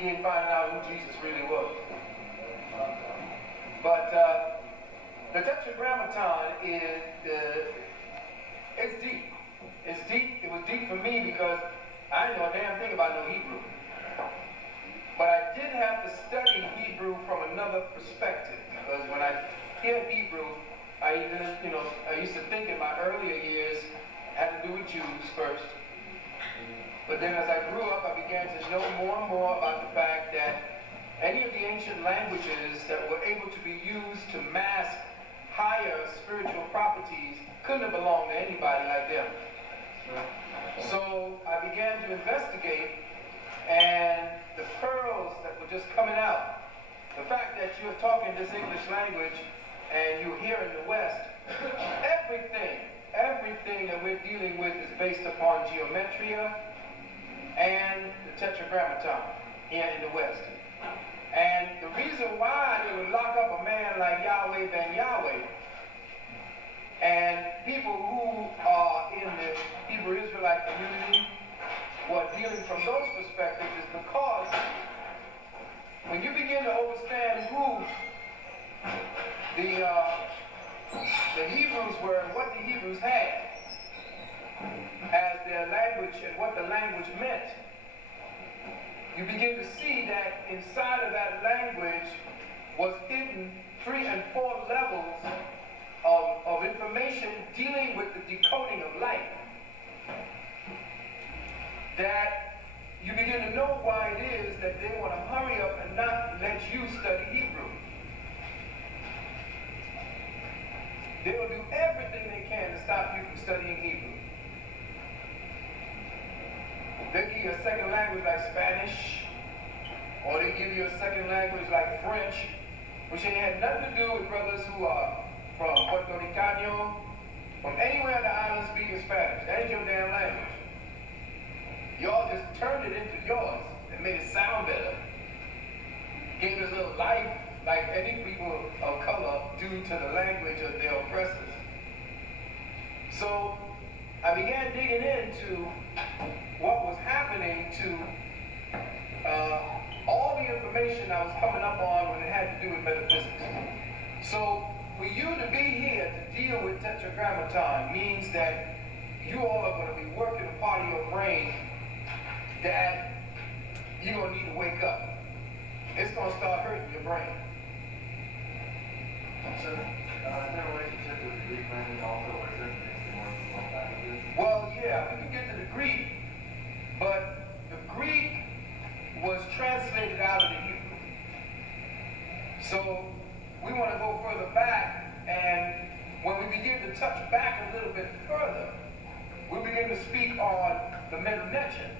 began finding out who Jesus really was. But the Tetragrammaton is it's deep. It's deep. It was deep for me because I didn't know a damn thing about no Hebrew. But I did have to study Hebrew from another perspective, because when I hear Hebrew, I used to think in my earlier years had to do with Jews first. But then as I grew up, I began to know more and more about the fact that any of the ancient languages that were able to be used to mask higher spiritual properties couldn't have belonged to anybody like them. So I began to investigate, and the pearls that were just coming out, the fact that you're talking this English language and you're here in the West, everything that we're dealing with is based upon geometria and the Tetragrammaton here in the West. And the reason why they would lock up a man like Yahweh Ben Yahweh and people who are in the Hebrew Israelite community who are dealing from those perspectives is because when you begin to understand who the Hebrews were and what the Hebrews had as their language and what the language meant, you begin to see that inside of that language was hidden 3 and 4 levels of information dealing with the decoding of light. That you begin to know why it is that they want to hurry up and not let you study Hebrew. They will do everything they can to stop you from studying Hebrew. They give you a second language like Spanish, or they give you a second language like French, which ain't had nothing to do with brothers who are from Puerto Rico, from anywhere in the island speaking Spanish. That ain't your damn language. Y'all just turned it into yours and made it sound better. Gave it a little life, like any people of color do to the language of their oppressors. So I began digging into what was happening to all the information I was coming up on when it had to do with metaphysics. So for you to be here to deal with Tetragrammaton means that you all are going to be working a part of your brain that you're going to need to wake up. It's going to start hurting your brain. So, is there a relationship with the Greek language also, or is it more from both languages? Well, yeah, we can get to the Greek, but the Greek was translated out of the Hebrew. So we want to go further back, and when we begin to touch back a little bit further, we begin to speak on the Metanetion.